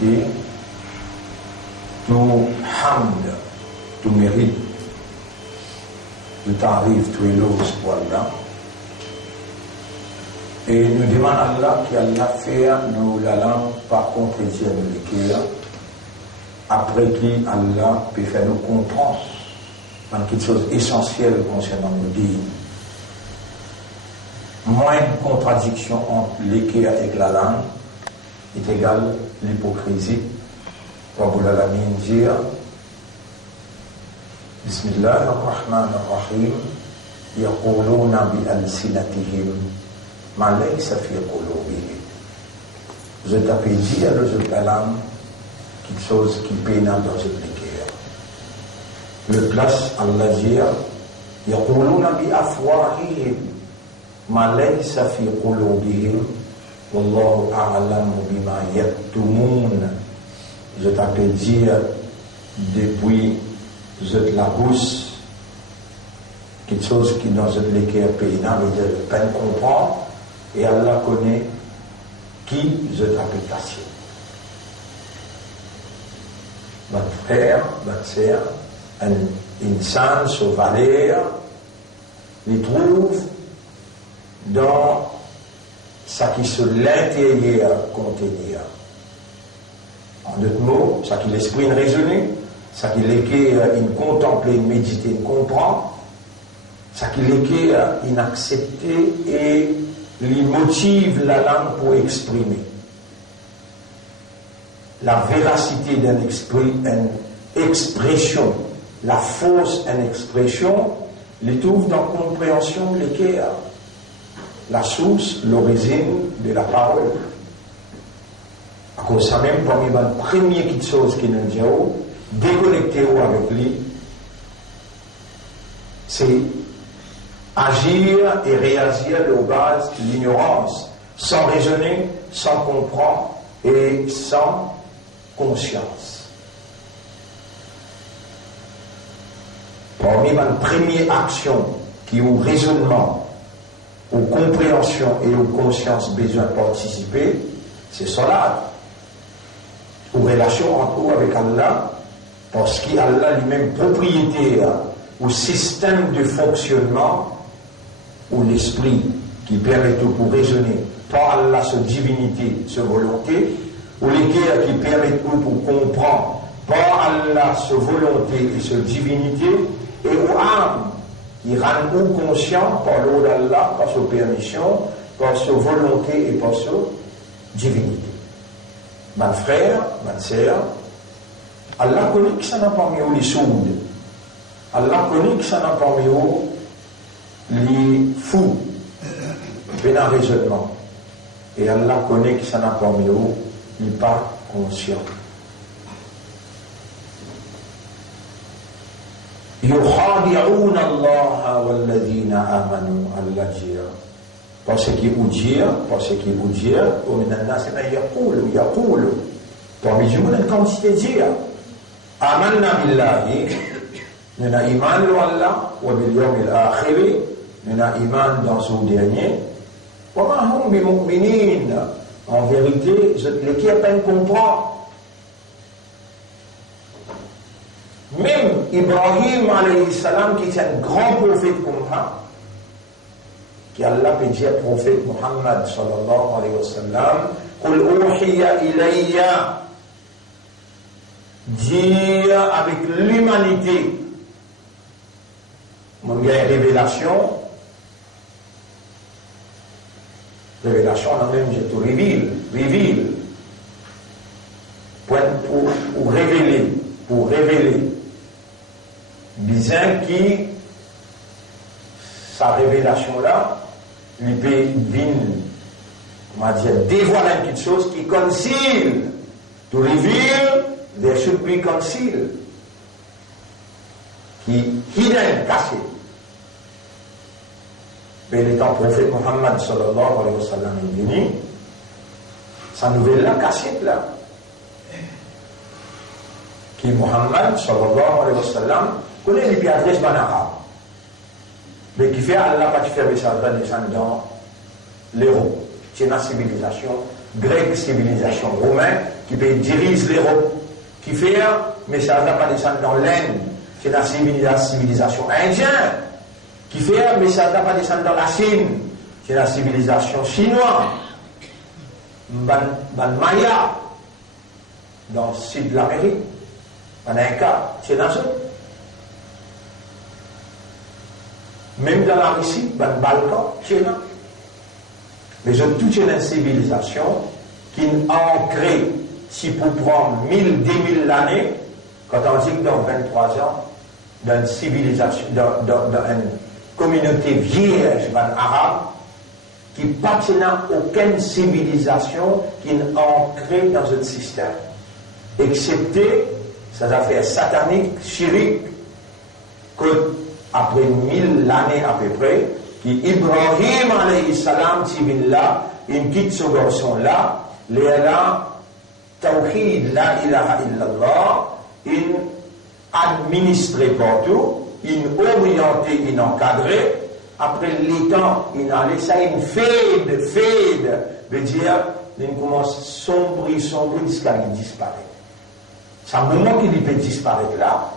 divinité, tout hamd, tout mérite, tout arrive, tout éloge pour Allah. Et nous demandons à Allah qu'il a fait nous la langue par contre dire le cœur, après qui Allah peut faire nous comprendre dans quelque chose d'essentiel concernant nos dîmes. Moins de contradiction entre l'équerre et la langue est égal à l'hypocrisie. Rabbul Alamin dit Bismillah ar-Rahman ar-Rahim yaquluna bi alsinatihim ma laysa fi qulubihim. Je t'appelle dire la langue quelque chose qui peine dans cette l'équerre. Le place Allah dit yaquluna bi afwahihim ma laysa fi qulubihim wallahu a'lamu bima yaktumun. Je t'appelle dire depuis la bouche quelque chose qui dans cette l'équerre pénal veut dire peine comprend et Allah connaît qui je t'appelle passer. Votre frère, votre sœur, un insan sauvalère, il trouve dans ce qui se l'intérieur contenir. En d'autres mots, ce qui l'esprit raisonné, ce qui l'équerre il contempler, il méditer, il comprend, ce qui l'équerre il accepter et il motive la langue pour exprimer. La véracité d'un esprit, une expression, la fausse une expression, il trouve dans la compréhension de l'équerre, la source, l'origine de la parole. À cause de ça même, parmi les premières choses qui nous disent, déconnecter avec lui, c'est agir et réagir aux bases de l'ignorance, sans raisonner, sans comprendre et sans conscience. Parmi les premières actions qui ont raisonnement, aux compréhensions et aux consciences besoin de participer, c'est cela. Aux relations entre nous avec Allah, parce qu'Allah lui-même propriétaire au système de fonctionnement ou l'esprit qui permet pour raisonner par Allah sa divinité, sa volonté, ou l'équerre qui permet pour comprendre par Allah sa volonté et sa divinité, et aux âmes qui rendent conscient par l'eau d'Allah, par sa permission, par sa volonté et par sa divinité. Mon frère, ma sœur, Allah connaît que ça n'a pas mis les sourds. Allah connaît que ça n'a pas mis les fous, les raisonnements. Et Allah connaît que ça n'a pas mis les pas conscients. يخادعون الله والذين آمنوا الله جير parce qu'il vous dit ومن الناس من يقول parmi les gens quand il dit آمنا بالله nous avons iman en Allah وباليوم الآخر nous avons iman dans son dernier وما هم بمؤمنين en vérité les qui à peine comprend. Même Ibrahim alayhi salam, qui est un grand prophète comme ça, qui Allah peut dire prophète Muhammad sallallahu alayhi wa sallam, Qul uhiya ilayya, dire avec l'humanité, mon gars, révélation, on a même dit tout reveal, pour révéler. Bien qui, sa révélation-là, lui peut venir, on va dire, dévoiler quelque chose qui conceal. To reveal, there should be conceal. Qui hidden, caché. Mais l'étant prophète Muhammad sallallahu alayhi wa sallam est venu, sa nouvelle-là, cachée là. Qui Muhammad sallallahu alayhi wa sallam connaît les pieds adresses en arabe. Mais qui fait Allah pas faire des dans l'Europe. C'est une civilisation grecque, civilisation romaine, qui peut diriger l'Europe, qui fait, mais ça n'a pas descendu dans l'Inde, c'est la civilisation indienne, qui fait, mais ça n'a pas descendu dans la Chine, c'est la civilisation chinoise, dans Maya, dans le sud de l'Amérique, en Inca, c'est dans ce. Même dans la Russie, dans le Balkan, c'est là. Mais j'ai toute une civilisation qui est ancrée, si pour prendre 1000, 2000 années, quand on dit que dans 23 ans, dans une civilisation, dans une communauté vierge, arabe, qui n'a aucune civilisation qui est ancrée dans un système. Excepté, ça a fait satanique, chirique, que après 1000 années à peu près, qui Ibrahim alayhi salam, là, une petite ce garçon-là, là, Tawhid, la ilaha illallah, une administré partout, une orienté, une encadré. Après les temps, il a laissé une fade, veut dire, il commence sombre, jusqu'à il disparaît. C'est un moment qu'il peut disparaître là,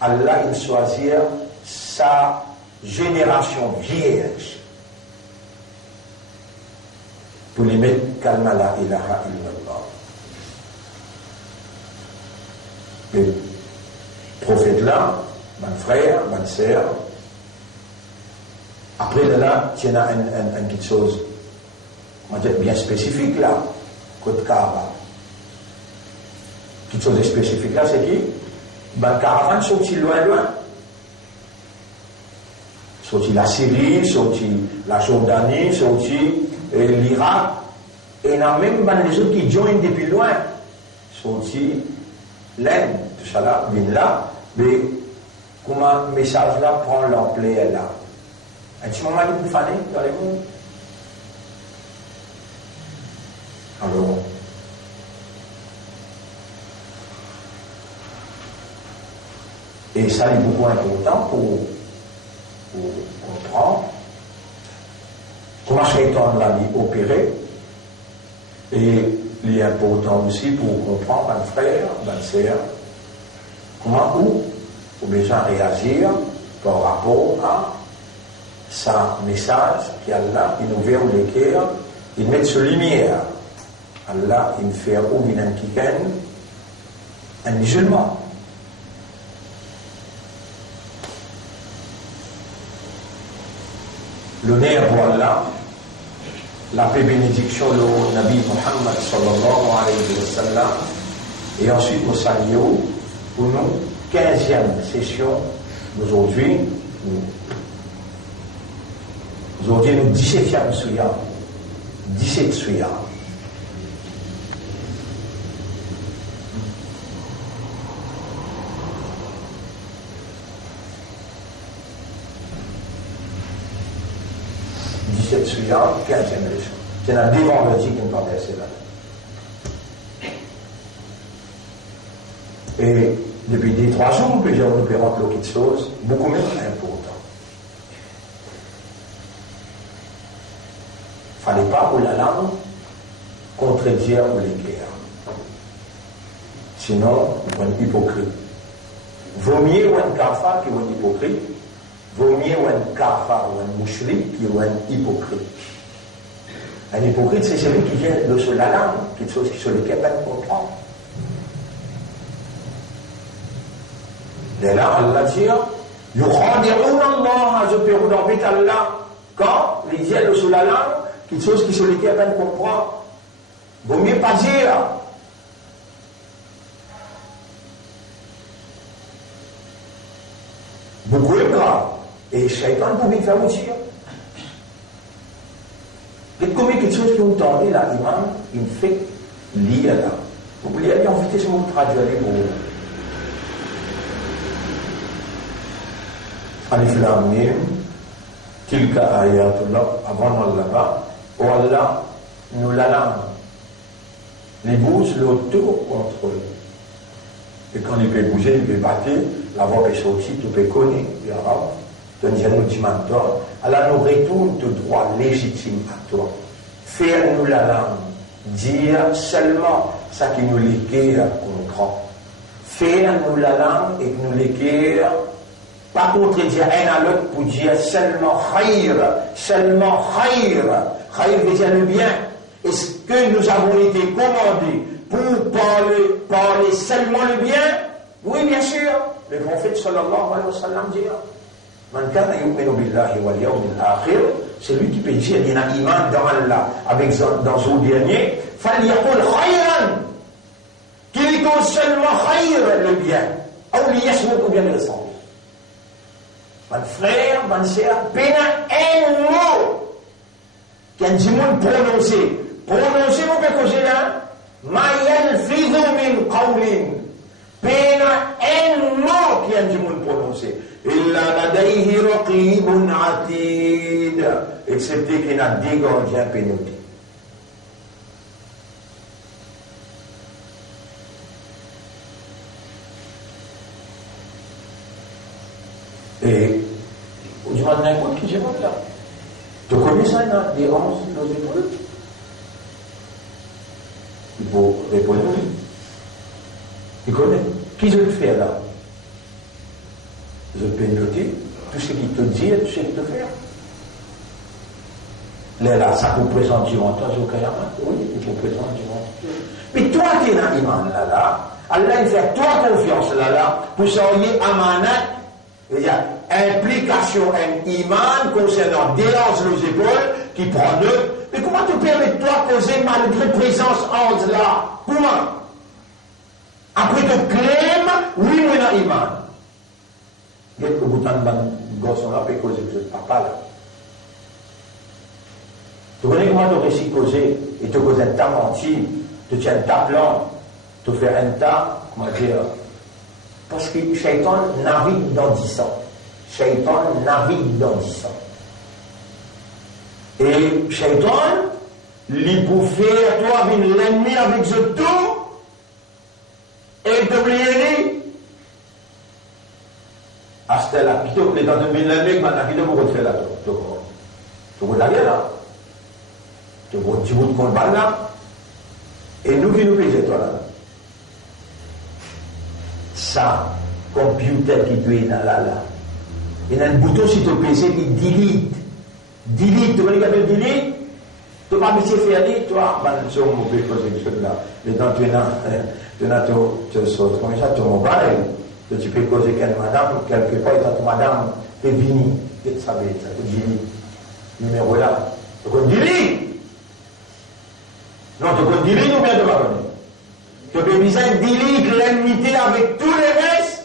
Allah, il choisit sa génération vierge pour les mettre calme à la ilaha illallah. Le prophète là, mon frère, ma sœur, après là, il y a une petite chose, on va dire bien spécifique là, côté Kaaba. Petite chose spécifique là, c'est qui? Ben, caravane sorti loin. Sorti la Syrie, sorti la Jordanie, sorti l'Irak, et il y a même les autres qui joignent depuis loin. Sorti l'Inde, tout ça là, bien là, mais comment le message là prend l'ampleur là. Un petit moment de Bouffane dans les mondes. Alors, et ça est beaucoup important pour comprendre comment Shaitan l'a opéré, et il est important aussi pour comprendre, mon frère, ma sœur, comment faut déjà réagir par rapport à sa message qu'Allah, il ouvre le cœur, il met sur lumière. Allah, il fait ouvrir un musulman. L'honneur pour Allah, la paix bénédiction le Nabi Muhammad sallallahu alayhi wa sallam, et ensuite au salut pour nous 15e session d'aujourd'hui. Aujourd'hui, nous 17e souya, 17 souya. Souya, 15e leçon. C'est la vendredi qui nous va verser là. Et depuis 3 jours, nous pouvons rentrer quelque chose beaucoup moins important. Il ne fallait pas pour la langue contredire ou l'écrire. Sinon, on est hypocrite. Vaut mieux un kafar qui est un hypocrite. Vaut mieux un kafar ou un mouchrik qui est un hypocrite. Un hypocrite, c'est celui qui vient de sur la langue, quelque chose sur lequel on comprend. Et là, Allah dit, yukhadi'un Allah, je peux vous embêter Allah. Quand ils viennent sur la langue, quelque chose sur lequel on comprend. Vaut mieux pas dire. Beaucoup est grave. Et Shaitan peut bien faire mentir. Et comme quelque chose qui vous tendez là, l'imam, il fait lire là. Vous pouvez aller en vitesse, vous traduire pour vous. Alif Lam Mim, Tilka Ayatullah, avant là-bas, où Allah nous la langue. Les bouges l'autour contre eux. Et quand il peut bouger, il peut battre, la voix peut sortir, tout peut connaître, Allah nous retourne de droit légitime à toi. Faire-nous la langue, dire seulement ça qui nous l'équerre qu'on croit. Faire nous la langue et que nous l'équerre, pas contredire un à l'autre pour dire seulement khayr, seulement khayr. Khayr veut dire le bien. Est-ce que nous avons été commandés pour parler seulement le bien? Oui, bien sûr. Le prophète sallallahu alayhi wa sallam dit Man kana yu'minu billahi wal yawmil akhir, celui qui peut dire il y a un iman dans Allah avec dans son dernier, falyaqul khayran, qu'il compte seulement khayr le bien, ou liyasmut ou bien le sang. Mon frère, mon sœur, peine un mot qui a dit mon prononcer. Prononcer, vous pouvez causer là. Ma yalfidhu min qawlin. Peine un mot qui a dit mon prononcer. Illa ladayhi raqibun atid. Excepté qu'il a des gardiens pénotés. Et je m'en n'importe qui j'ai pas là. Tu connais ça dans les 11 nos épaules? Il faut répondre oui. Tu connais? Qui je le fais là? Je peux noter tout ce qu'il te dit et tout ce qu'il te fait. Là, ça vous présente du montant, oui, il vous présente du montant. Mais toi qui es dans l'iman là, Allah il fait toi confiance là, pour s'envoyer amanat. Il y a implication, un iman concernant déhanche les épaules qui prend eux. Mais comment tu permets toi poser malgré présence entre là? Comment? Après tu claimes, oui, moi dans iman. Il y a que vous t'en garçon là, peut causer que papa là. Tu connais comment tu réussis à causer et tu causes un tas menti, tu tiens un tas blanc, tu fais un tas, comment dire? Parce que Shaitan navigue dans 10 ans. Shaitan navigue dans 10 ans. Et Shaitan, il peut faire toi avec l'ennemi avec ce tout, et t'oublier. À ce là, plutôt que les temps de l'ennemi, maintenant, qui te vous faire là, tu vous l'aller là. Tu vous te combattre là. Et nous qui nous plaisons, toi là. Ça, computer qui doit être là. Il y a un bouton sur ton PC qui dit delete. Tu vois ce qu'il appelle delete? Tu vas me faire dire, toi, tu vas me faire poser quelque chose là. Et donc, tu as comme ça, ton mobile, tu peux poser quelle madame, quelque part, tu as madame, tu es vini. Tu savais, ça, tu dis, numéro là. Tu peux delete. Non, tu peux delete ou bien tu vas donner. Tu peux besoin de delete l'ennemité avec tous les restes,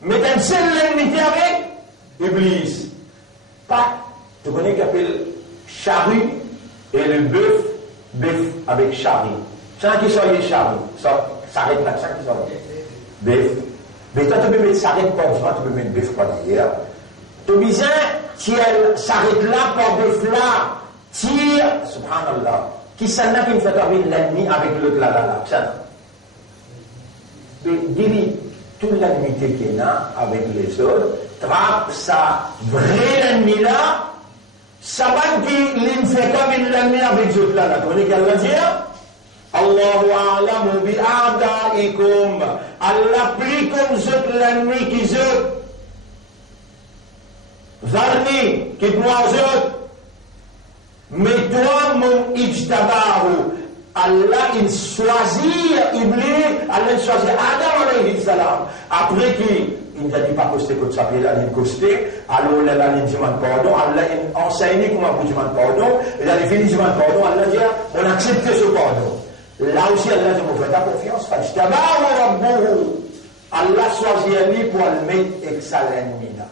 mais tu as une seule l'ennemité avec Iblis. Pas, tu connais qu'il appelle charrue et le bœuf avec charrue. Sans qu'il soit les charrues, ça s'arrête là, sans qu'il soit bœuf. Mais toi, tu peux mettre s'arrête par devant, tu peux mettre bœuf par derrière. Tu as besoin, tu s'arrête là par bœuf là, tire, subhanallah, qui s'en a qui me fait avec l'ennemi avec l'autre là, ça. Divise toute l'ennemité qu'il y a avec les autres, trappe sa vraie ennemi là, ça va qu'il fait comme l'ennemi avec les autres là. Tu connais qu'elle va dire? Allahu a'lamu bi a'da'ikum. Allah prie comme autres l'ennemi qu'ils ont. Zarni, quitte-moi aux autres. Mais toi, mon ijtabahu. Allah, il choisit Iblis, Allah, il choisit Adam alayhi salam. Après qu'il n'a dit pas costé comme ça, il a dit costé, alors il a dit pardon, Allah, il enseigne comment vous demande pardon, il a dit fini demande pardon, Allah dit, on accepte ce pardon. Là aussi, Allah dit, vous faites ta confiance, Allah choisit lui pour le mettre avec sa l'ennemi là.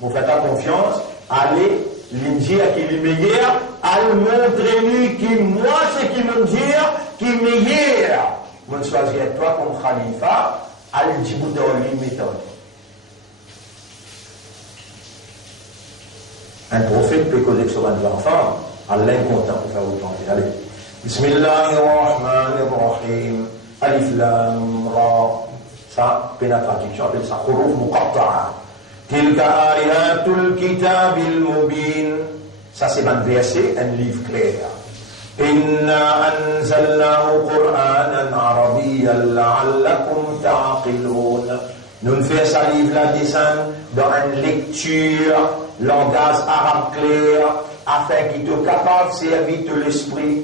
Vous faites ta confiance, allez, l'India qui est le meilleur, al montre-lui qui moi c'est qui me dit qui est meilleur. Mon choisir toi comme khalifa, al djiboudouli méthode. Un prophète peut causer sur un enfant, Allah est content pour faire autant. Allez. Bismillahirrahmanirrahim. Alif Lam Ra. Ça, c'est la traduction, on appelle ça Huruf Muqatta'a. Tilka ayatul kitabil mubin. Ça c'est un verset, un livre clair. Inna anzalnahu Qur'anan Arabiyyan la'allakum ta'qilun. Nous faisons ce livre-là descendre dans une lecture, langage arabe clair, afin qu'il soit capable de servir de l'esprit.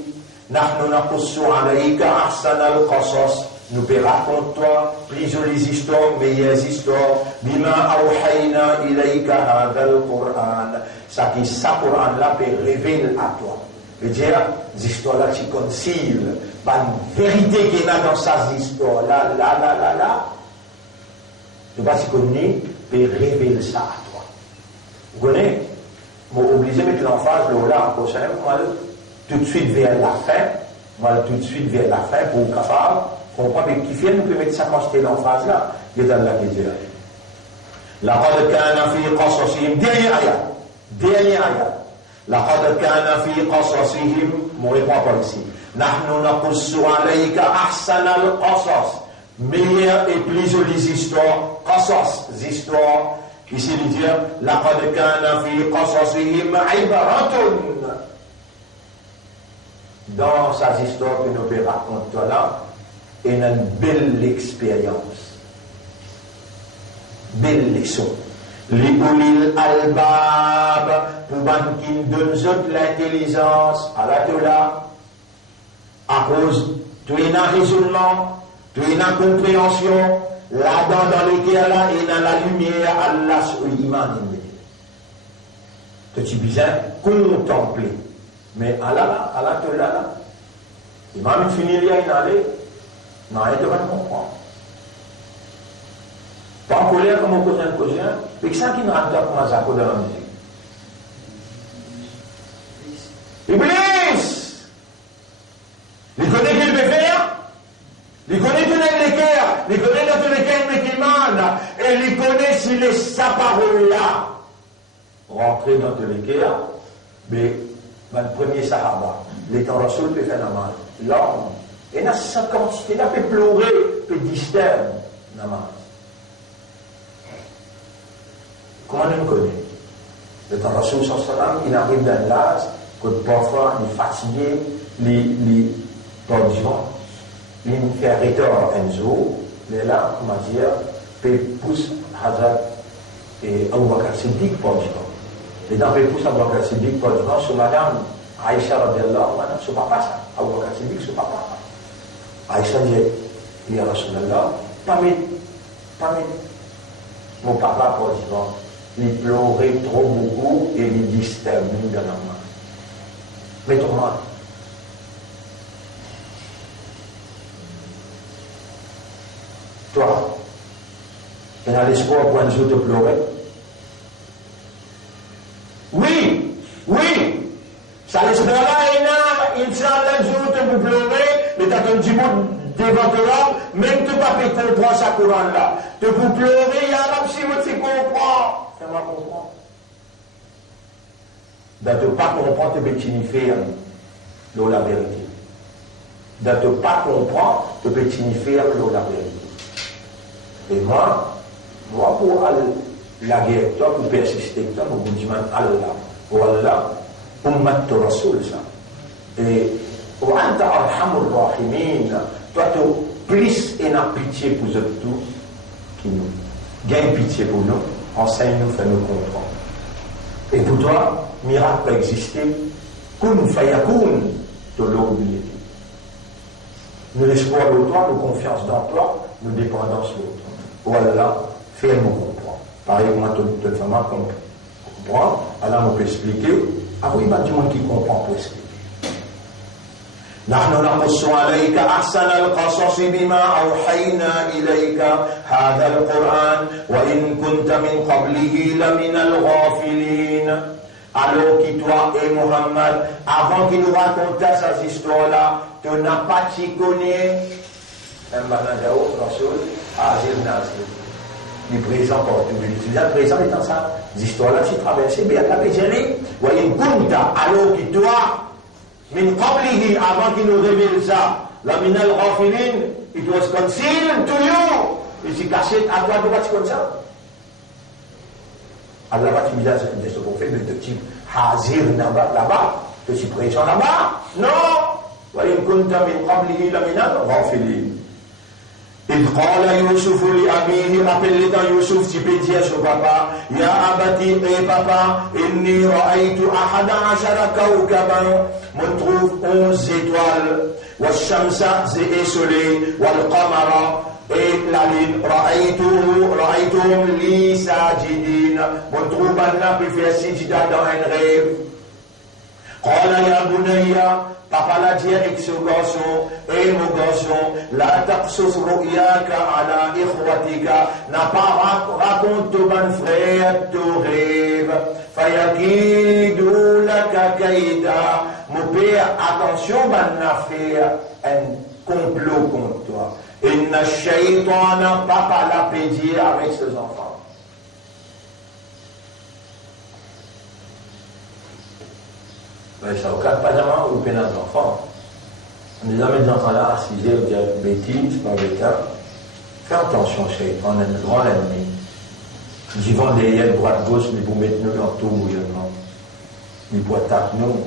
Nahnu naqussu alayka ahsanal qasas. Nous peut raconter toi plus jolies histoires, meilleures histoires. Bima awhayna ilayka hadal Qur'an. Ça qui ça Qur'an-là peut révéler à toi. C'est-à-dire, ces histoires-là, tu concilies la vérité qu'il y a dans ces histoires-là, là. Tu vas te connaître, peut révéler ça à toi. Vous connaissez? Vous obligez de mettre l'emphase, le là, en prochain, moi, tout de suite vers la fin, pour capable, comprendre, mais qui fait, nous pouvons mettre ça quand c'était l'emphase là, il est dans la question. لقد كان في قصصهم dernier ayat. لقد كان في قصصهم ici. نحن نقص عليك أحسن القصص. Meilleure et plus jolie histoire, qasas, histoires. Ici, il dit, لقد كان في قصصهم عبرة. Dans ces histoires que nous pouvons raconter là, il y a une belle expérience, belle leçon. L'Ibulil Albab, pour qui donne l'intelligence à la Tola, à cause de un raisonnement, de une compréhension, là-dedans dans lequel là, il y a la lumière, Allah sur l'iman. Que tu besoin contempler. Mais Allah, Tola, là, il m'a mis fini là, il allait, non, il devrait comprendre. Pas en colère comme on cause, mais que ça qui nous raconte comme ça dans la musique. Iblis! Il connaît qu'il peut faire, il connaît tout les cœurs, il connaît dans tous les cœurs mais qui mande, et il connaît s'il est sa parole là. Rentrer dans tous les cœurs, mais le premier Sahaba, l'étant Rasoul peut faire la mal. L'homme, et dans sa quantité, il peut pleurer, peut distinguer la mal. Comment on le connaît? Le temps Rasoul il arrive dans l'âge que parfois il est fatigué, il porte-vent, il fait arrêter un jour, mais là, comment dire, il pousse Hazrat et Abu Bakr Siddiq porte-vent. Et dans le pousse Abu Bakr Siddiq porte-vent sur madame Aïcha radiallahu anha, sur papa ça, Abu Bakr Siddiq sur papa. Aïcha dit, ya Rasulallah, pas mon papa porte-vent. Il pleurait trop beaucoup et il disturbait dans la main. Mais toi, il y a l'espoir pour un jour de pleurer. Oui, ça l'espoir là, il y a un jour de vous pleurer, mais tu as un petit bout devant toi, même tu ne peux pas comprendre sa couronne là. De vous pleurer, il y a un petit bout qui comprend. Fais-moi comprendre. De ne pas comprendre, tu peux signifier la vérité. De ne pas comprendre, tu peux signifier la vérité. Et moi, pour la guerre, toi, pour persister, toi, pour vous dire, Allah, pour Allah, pour mettre Rasoul, ça. Et pour Anta Arhamur Rahimin, toi, tu plus et n'a pitié pour eux tous qui nous. Gagne pitié pour nous. Enseigne-nous, fais-nous comprendre. Et pour toi, miracle peut exister. Kun fayakoun, de l'oublier. Nous l'espoir de toi, nous confiance dans toi, nous dépendance de toi. Voilà, fais-nous comprendre. Pareil, moi, tout le monde comprend. Allah nous peut expliquer. Ah oui, du monde qui comprend peut expliquer. نحن نقص عليك أحسن القصص بما أوحينا إليك هذا القرآن وإن كنت من قبله لمن الغافلين. Alors que toi et Mohammed, avant qu'il nous raconte ces histoires-là, tu n'as pas t'y connais. Un banadao, Rasoul, Azir Nazir. Il présent partout. Il est présent dans ça. Ces histoires-là, tu traverses bien la péjérie. وإن كنت, alors que toi, من قبله, avant qu'il nous révèle ça, la minal ghafilin, it was concealed to you. Il s'est caché à toi de voir comme ça. Allah va te dire de ce prophète de type Hazir là-bas, de ce présent là-bas. Non! وإن كنت من قبله لمن الغافلين إذ قال يوسف لأبيه rappelle dans Youssouf tu peux dire son papa يا أبتي et papa إني رأيت 11 كوكبا on trouve 11 étoiles والشمس et soleil والقمر et la lune رأيتهم لي ساجدين on trouve maintenant peut faire sijda dans un rêve قال يا بني papa l'a dit avec ce garçon et mon garçon la taqsus ru'yaka ala ikhwatika n'a pas raconte ton frère ton rêve fayakidu laka kaida mon père attention ban affaire un complot contre toi inna shaytana papa l'a pédié avec ses enfants. Ça ne cadre pas vraiment au pénal d'enfants. On les amène des enfants là, assisés, on dit bêtises, par des cas. Fais attention, Shaitan, on est un grand ennemi. Ils vont derrière, droite-gauche, mais pour mettre nous dans tout bouillonnement. Ils pour attaquer nous.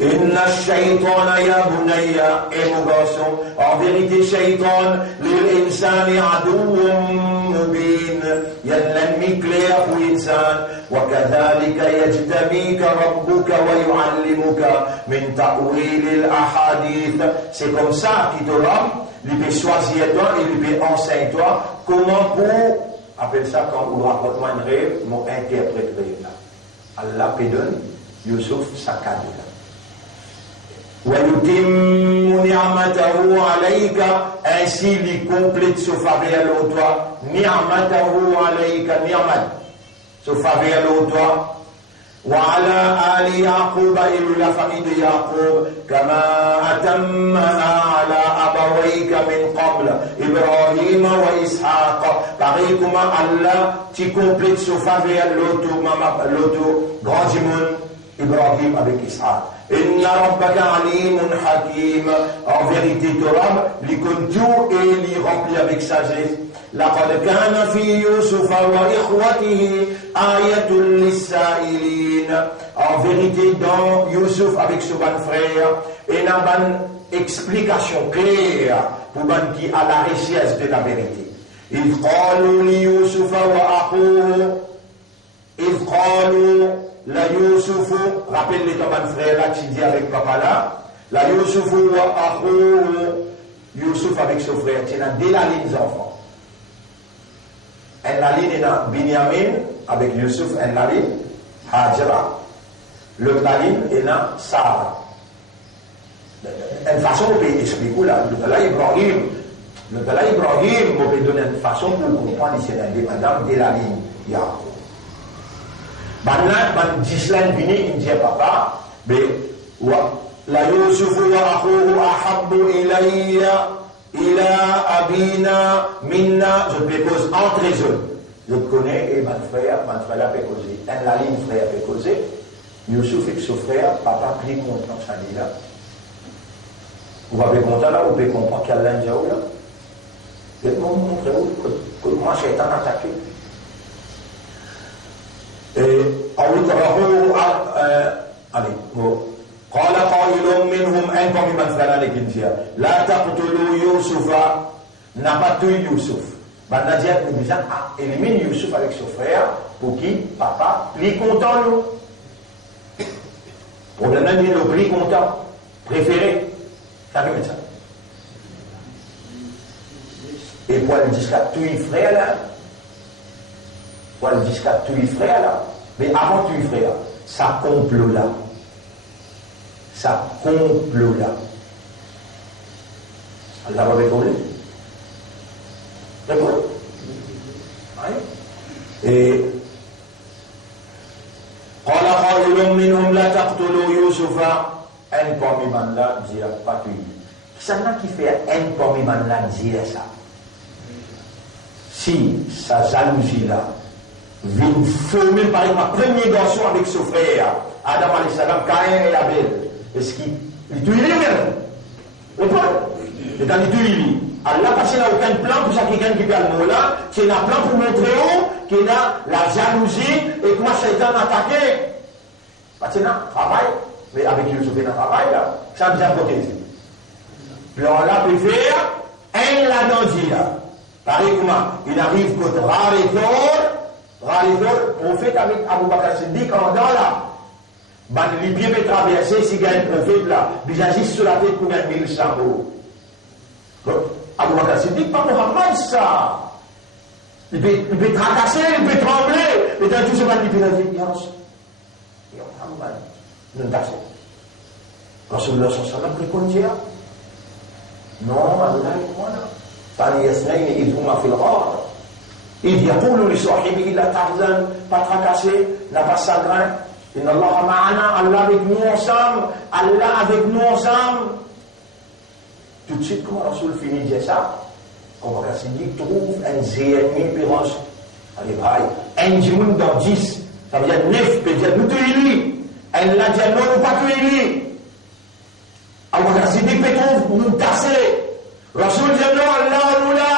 Inna Shaitan ya bunayya, et mon garçon, en vérité, Shaitan, lil insani adouum mubin, il y a l'ennemi clair pour l'insan. وكذلك يجتبيك ربك ويعلمك من تأويل الأحاديث. C'est comme ça qu'il te rend, il peut choisir toi, il peut enseigner toi comment pour, appelle ça quand on rapporte un rêve, mon interprète rêve là. Allah peut donner, Youssouf Sakad là. ويتم نعمته عليك ainsi il complète ce faveur en toi نعمته عليك نعمة ce faveur en toi وعلى آل يعقوب إلى la famille de Yaqub كما أتمها على أبويك من قبل إبراهيم وإسحاق pareil comme Allah tu complètes ce faveur l'auto grand monde Ibrahim avec Ishaq. Inna rabbaka alimun hakim. En vérité, Torah, li connaît tout et li remplit avec sagesse. لقد كان في يوسف وإخوته آية للسائلين. En vérité, dans Youssouf avec son bon frère, il y a une explication claire pour ban qui a la richesse de la vérité. إذ قالوا ليوسف وأخوه إذ قالوا la Youssouf, rappelle les ton frère là qui dit avec papa là, la Youssouf wa akhou, Youssouf avec son frère, tu as deux lignes enfants. La ligne est Binyamin avec Youssouf, la ligne Hajra. L'autre ligne est Sarah. Une façon on peut expliquer là, Ibrahim, on peut donner une façon pour comprendre ici indépendant de la ligne Yaakov. Maintenant, Gislan vini, il dit papa, mais la Youssouf wa akhouhu ahabbu ilayya ila abina minna, je pose entre les autres. Je connais et mon frère l'a fait causer. Un la ligne frère fait causer. Youssouf et son frère, papa plie content ça dit là. Vous avez content là, vous pouvez comprendre qu'il y a l'un là. Je vais vous montrer que moi j'ai été attaqué. أو اطرحوه allez قال قائل منهم أنكم مثلا لكنتيا لا تقتلوا يوسف n'a pas tué Youssouf. Banadia nous disant élimine Youssouf avec son frère pour qui papa plie content nous. Pour le même le plie content préféré. Ça veut dire ça. Et pour le jusqu'à tuer frère là. Voilà, jusqu'à tuer frère là. Mais avant tuer frère, ça complot là. Ça complot là. Allah va répondre. Répondre. Et قال قائل منهم لا تقتلوا يوسف un parmi man là dit pas tuer. C'est ça qui fait un parmi man là dire ça. Si sa jalousie là vient former par exemple le premier garçon avec son frère, Adam alayhi salam, Caïn et Abel. Est-ce qu'il tue lui même? Ou pas? Et quand il tue lui, Allah parce qu'il n'a aucun plan pour ça quelqu'un qui parle le mot là, c'est un plan pour montrer qu'il a la jalousie et comment Shaitan a attaqué. Parce qu'il a un travail, mais avec Youssouf il a un travail là, ça a bien protégé. Puis on l'a pu faire, un l'a dans là. Pareil comment, il arrive que rare prophète avec Abu Bakr Siddiq en dans là. Ben, les pieds peuvent traverser si il y a un prophète là, il agit sur la tête pour gagner 1100 euros. Abu Bakr Siddiq, pas Muhammad ça. Il peut tracasser, il peut trembler, et dans tout ce mal, il peut la vigilance. Et Muhammad, nous t'assons. Rasulullah sallallahu alayhi wa sallam préconise. Non, Allah est moi là. ثاني اثنين إذ هما في الغار إذ يقول لصاحبه لا تحزن pas tracasser, n'a pas chagrin. إن الله معنا, Allah avec nous ensemble, Allah avec nous ensemble. Tout de suite, comment Rasoul finit de dire ça? Quand on dit trouve un zéni pérange. Allez, bye. Un jimoun dans 10, ça veut dire 9, peut dire nous te lui. Elle l'a dit non, nous pas te lui. Alors, quand on dit peut trouve nous tasser. Rasoul dit non, Allah, nous là.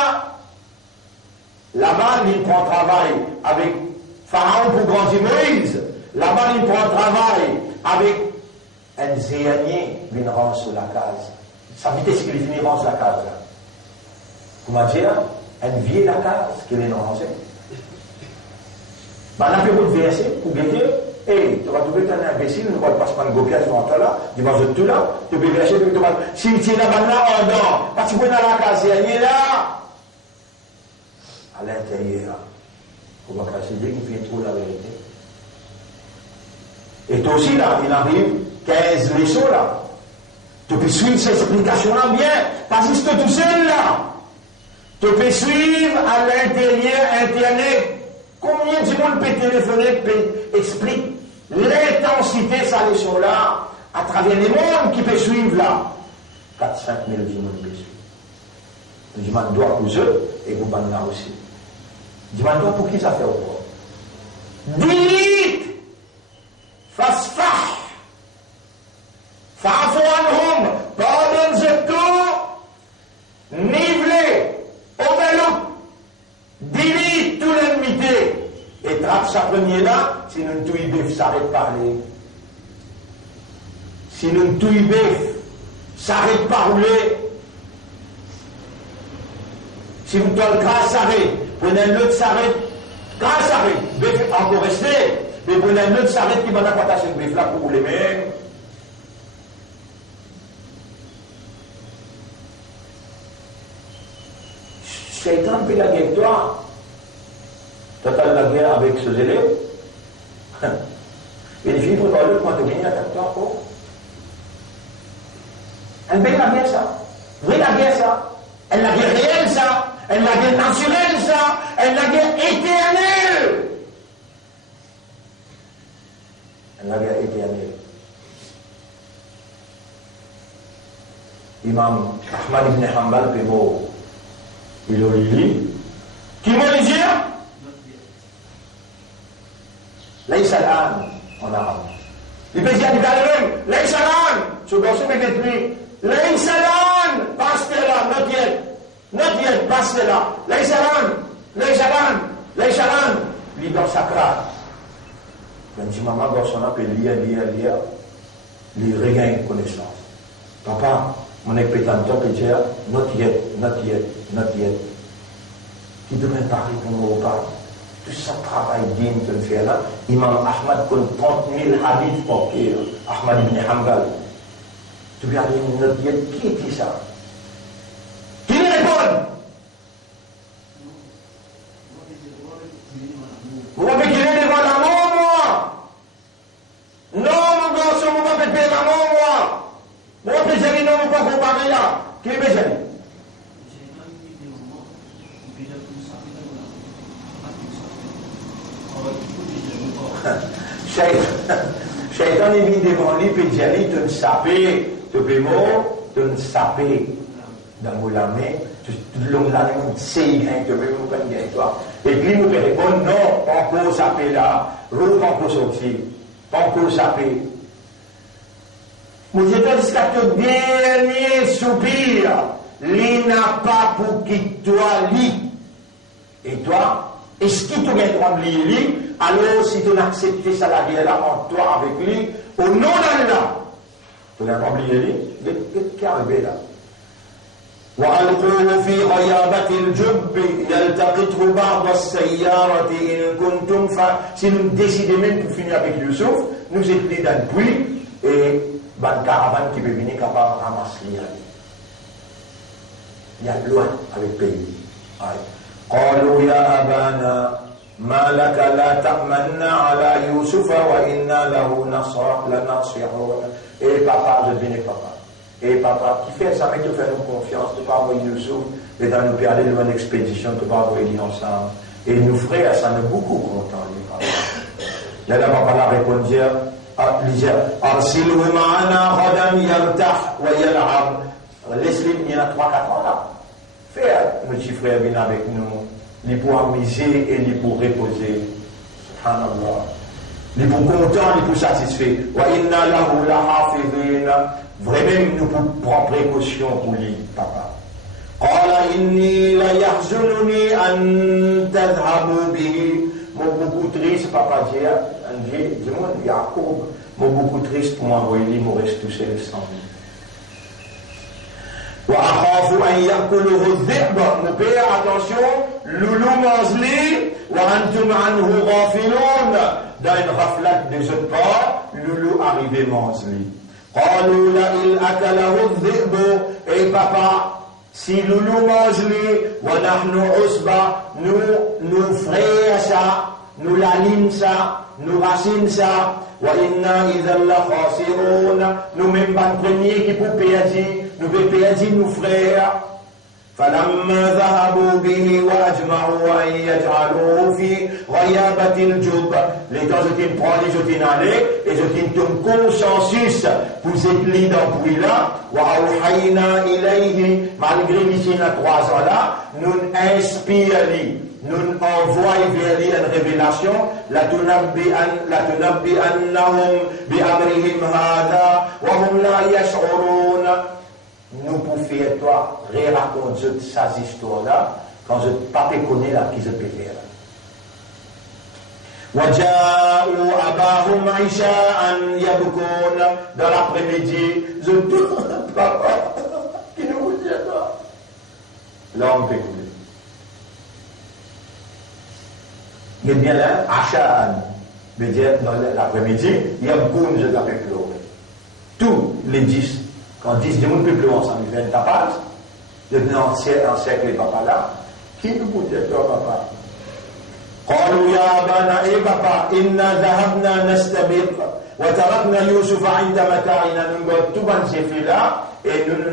Là-bas, il prend travail avec Pharaon pour grandir Moïse. Là-bas, il prend travail avec un zéanien, il range sur la case. Ça veut dire ce qu'il finit range la case. Comment dire? Un vieil la case qu'il est rangé. Ben, on a fait votre verset pour guetter. Et tu vas trouver un imbécile, ne pas se prendre un gopiage devant toi là, tu vas tout là, tu peux verser, tu vas. Si tu es là-bas là, en dedans, parce que tu es dans la case, il est là. À l'intérieur, on va casser dès qu'il fait trop la vérité. Et toi aussi là, il arrive 15 leçons là. Tu peux suivre ces explications-là bien, parce que c'est tout seul là. Tu peux suivre à l'intérieur Internet. Combien de monde peut téléphoner, peut expliquer l'intensité de sa leçon-là à travers les mondes qui peut suivre là? 4-5 000 monde peut suivre. Je m'en dois pour eux et vous m'en là aussi. Je m'en dois pour qui ça fait encore? Delete! Fasfah! Fa'fu anhum! Pardonne tout! Nivelé! Overlook! Delete tout l'ennemi! Et trappe sa première là, si nous ne touillons s'arrête de parler. Si nous ne touillons s'arrête de parler. Si vous tournez grâce s'arrête, prenez un autre s'arrête, grâce s'arrête, bœuf encore resté, mais prenez un autre s'arrête qui va pas attacher le bœuf là pour les mêmes. Shaitan fait la guerre avec toi. Tu as la guerre avec ses élèves. Et les filles, il faut voir le point de venir avec toi encore. Elle fait la guerre ça. Vraie la guerre ça. Elle la guerre réelle ça. Elle la guerre naturelle ça. Elle la guerre éternelle. Elle la guerre éternelle. Imam Ahmad ibn Hanbal est mort. Il a dit, qui m'a dit? ليس الآن en arabe. Il peut dire ليس الآن. Ce garçon m'a dit, ليس الآن. Passe là, not yet, passe là. ليس الآن. Lui dans sa crâne. Quand tu maman garçon appelle lire, il regagne connaissance. Papa, mon expectateur peut dire, not yet. Qui devrait parler pour nous parler. Tout ça travail digne de faire là. Imam Ahmad compte 30 000 hadiths pour dire. Ahmad ibn Hanbal. Tu viens de notre dire qui dit ça? Qui répond? Vous m'avez dit devant l'amour, moi? Non, mon garçon, vous m'avez payé l'amour, moi. Moi, je dis non, vous ne pouvez pas comparer là. Qui est besoin? Shaitan est mis devant lui, puis il te saper, te bémot, te saper dans la main, l'homme là, il sait que tu veux pas gagner toi. Et puis il me répond, non, encore saper là, l'autre encore sorti, encore saper. Moi, j'ai jusqu'à ton dernier soupir, il n'a pas pour qui toi lit. Et toi, est-ce qu'il te met en lui? Alors, si tu n'acceptes ça la guerre là en toi avec lui, au nom d'Allah, tu n'as pas oublié lui, qu'est-ce qui est arrivé là? وألقوه في غيابة الجب يلتقطه بعض السيارة إن كنتم si nous décidons même pour finir avec Youssouf, nous étions pris dans le puits et une caravane qui peut venir capable de ramasser l'île. Il y a loin avec le pays. قالوا يا أبانا ما لك لا تأمنا على يوسف وإنا له لناصحون. Et papa, je devenais papa. Et papa, qui fait ça, mais qui fait nous confiance, tu vas envoyer Youssouf, et dans nous aller dans une expédition, tu vas envoyer ensemble. Et nous frères, ça nous beaucoup contents, les parents. Là, papa l'a répondu, Arsilhu ma'ana ghadan yartah wa yal'ab. Laisse-les, il y en a 3-4 ans là. Fais, nos petits frères viennent avec nous, les pour amuser et les pour reposer. Subhanallah. Les pour contents, les pour satisfaits. Wa inna lahu lahafidhin. Vraiment, nous pouvons prendre précaution pour lui, papa. قال إني ليحزنني أن تذهبوا به. Mon beaucoup triste, papa dit, dis-moi, Jacob, mon beaucoup triste pour m'envoyer, il me reste tout seul sans lui. وأخاف أن يأكله الذئب. Mon père, attention, loulou mange-lui, وأنتم عنه غافلون. Dans une raflate des autres pas, loulou arrivé mange-lui. قالوا لئن أكله الذئب. Et papa, si loulou mange-lui, ونحن عصبة, nous frères ça, nous l'anime ça, nous racines ça, وإنا إذا لخاسرون. Nous même pas premiers qui pour perdre, nous pouvons perdre nos frères. فلما ذهبوا به وأجمعوا أن يجعلوه في غيابة الجب. Les temps je t'ai pris, je t'ai allé, et je t'ai ton consensus pour cette ligne d'embrouille là. وأوحينا إليه. Malgré l'ici à 3 ans là, nous inspirons, nous envoyons vers lui une révélation. لتنبئنهم بأمرهم هذا وهم لا يشعرون. Nous pouvons faire toi raconter ces histoires-là quand je ne pas connais là qui je peux faire. وجاءوا أباهم عشاء يبكون. Dans l'après-midi, je tourne papa qui nous dit à toi. Là on peut écouter. Il est bien là, Achan, veut dire dans l'après-midi, Yabkoun, je l'avais pleuré. Tous les 10. Quand 10 du monde peut pleurer ensemble, ils viennent tapas, devenant un cercle et papa là, qui nous dit à toi papa? قالوا يا أبانا إيه بابا إنا ذهبنا نستبق وتركنا يوسف عند متاعنا. نقول تبان سيفلا et nous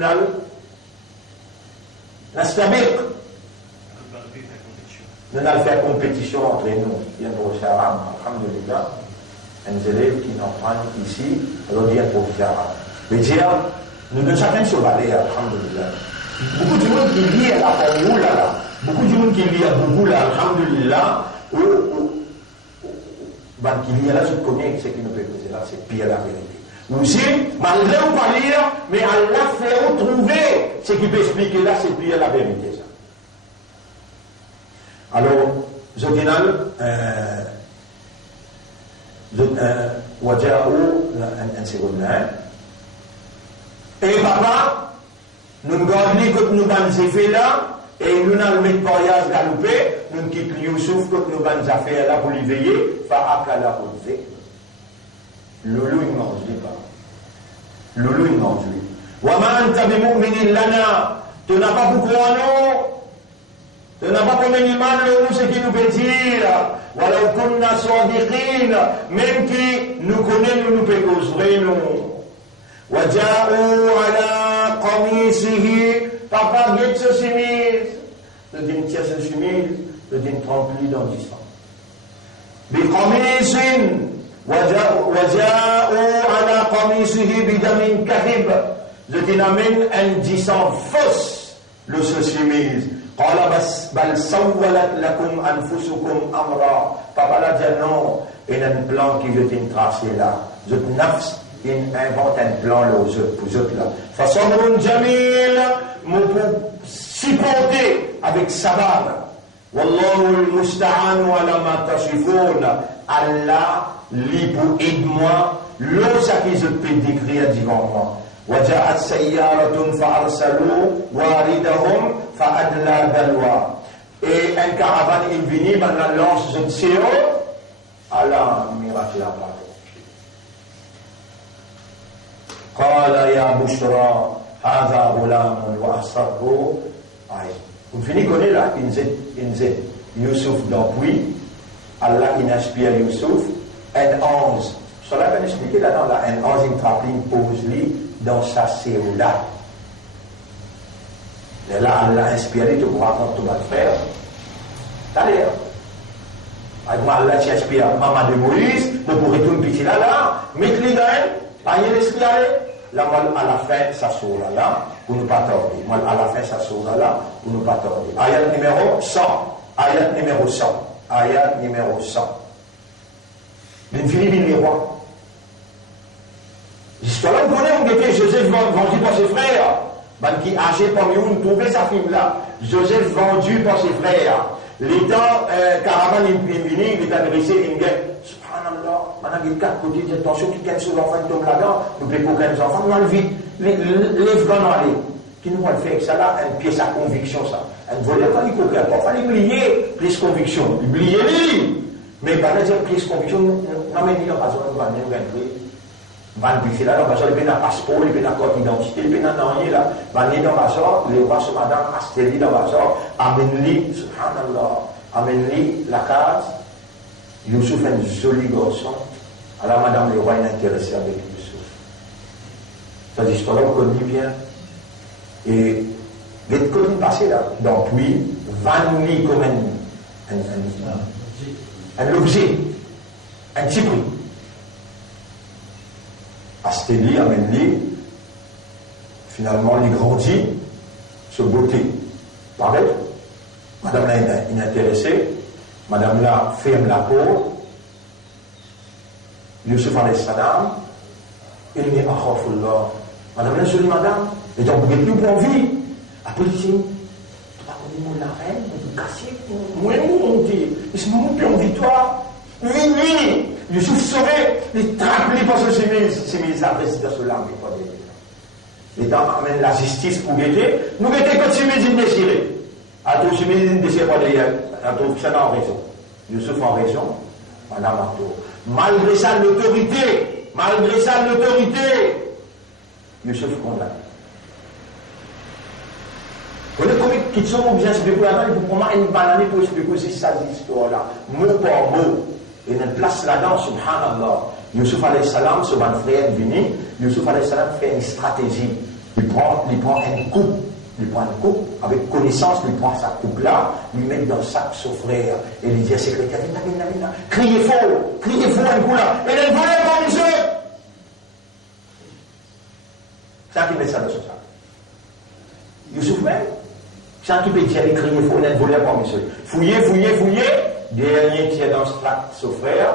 نستبق. Nous allons faire compétition entre nous. Il y a un professeur arabe, alhamdulillah, un élève qui n'en prend ici, alors il y a un professeur arabe. Mais dire, nous devons chacun se balayer, alhamdulillah. Beaucoup de monde qui lit à la formule là, beaucoup de monde qui lit à beaucoup là, alhamdulillah, qui lit là, je connais ce qui nous fait poser là, c'est pire la vérité. Aussi, malgré on pas lire, mais Allah fait trouver ce qui peut expliquer là, c'est pire la vérité. Ça. Alors, je dis là, un second là, et papa, nous gardons que nous avons fait là, et nous allons mettre voyage galopé, nous quittons Youssouf que nous avons fait là pour lui veiller, Fa'akala Ouzé. Loulou il mange lui pas. Loulou il mange lui. Wama anta bimu'minin lana. Tu n'as pas beaucoup en nous. Tu n'as pas comme un iman nous ce qui nous peut dire. Walau kunna sadiqin. Même qui nous connaît, nous peut causer nous. وجاءوا على قميصه. Papa, get ce chemise. Le din tient ce chemise, le din rempli dans du sang. بقميص وجاءوا على قميصه بدم كذب. Le din amène un du sang fausse, le ce chemise. قال بل سولت لكم أنفسكم أمرا. Papa l'a dit non, il y a un plan qui veut être tracé là. Je nafs. Il invente un plan là aux autres là. Façon jamil, mon pour supporter avec sabab. Wallahu al-musta'an wa la ma tashifun. Allah, li pour aide-moi, l'eau ça qui je peux décrire devant moi. وجاءت سيارة فأرسلوا واردهم فأدلى دلوى. Et un caravane est venu, maintenant lance une CO, Allah miracle à part. قال يا بشرى هذا غلام وأسره عين. Vous finissez connaître là, Inzé, Youssouf d'Ampoui, Allah inspire Youssouf, un ange. Cela va expliquer là dans la un ange trapping pose lui dans sa cellule-là. Et là, Allah a inspiré de pouvoir prendre tout votre frère. D'ailleurs, avec moi, Allah t'inspire maman de Moïse, vous pourrez tout le petit là, mettez-les dans elle, pas y laisser aller. Là, moi, à la fin, ça sort là, pour ne pas tarder. Moi, à la fin, ça sort là, pour ne pas tarder. Ayat numéro 100. Ayat numéro 100. Ayat numéro 100. L'infini les rois. Jusqu'à là, vous connaissez, on était Joseph vendu par ses frères. Ben, qui âgé parmi nous, trouver sa fille là. Joseph vendu par ses frères. L'état, caravane est il est adressé une guerre. Subhanallah, maintenant il y a 4 côtés de tension qui tiennent sur l'enfant qui tombe là-dedans. Nous pouvons aucun enfants, nous allons vite. Les grands aller. Qui nous va faire ça là, une pièce à conviction ça. Un volet, il fallait couvrir, il fallait oublier plus conviction. Oubliez-les. Mais par exemple, plus conviction, nous n'avons pas besoin de venir rentrer. Van biffer là, parce que le pénal passeport, le pénal carte d'identité, le pénal dans là, van aller dans la sorte, le roi sur madame Astélie dans la sorte, amène-lui, subhanallah, amène-lui la case, Youssouf est un joli garçon, alors madame le roi est intéressé avec Youssouf. Cette histoire-là, on connaît bien. Et, les connu passé là, donc oui, van lui comme un objet, un petit prix. Astélie, amène-lui, finalement, il grandit, se beauté. Pareil, madame là est inintéressée, madame là ferme la peau, Youssouf alayhi salam, il n'est pas khafullah. Madame là, je dis, madame, et donc vous êtes plus pour vie. Après, il dit, tu vas connaître la reine, vous cassez, moi, on dit, il se monte plus en victoire. Oui, Youssouf saurait, il trappe les passes de ses mises après c'est dans ce langue. Les temps amènent la justice pour guetter. Nous guetter quand ses mises déchirées. À tous ses mises déchirées, à tous ça en raison. Youssouf en raison, madame Arto. Malgré ça, l'autorité, Youssouf condamne. Vous voyez comment ils sont bien expliqués là-dedans, il faut prendre une banane pour expliquer aussi cette histoire-là, mot par mot. Et une place là-dedans, subhanallah. Youssouf alayhi salam, ce bon frère est venu, Youssouf alayhi salam fait une stratégie. Il prend une coupe, avec connaissance, il prend sa coupe-là, il met dans le sac son frère, et il dit à ses secrétaire, criez fort un coup là, et il volait dans les yeux. C'est ça qui met ça dans son sac. Youssouf même, c'est ça qui peut dire, criez fort, il volait dans les yeux. Fouillez, dernier qui est dans ce sac, son frère,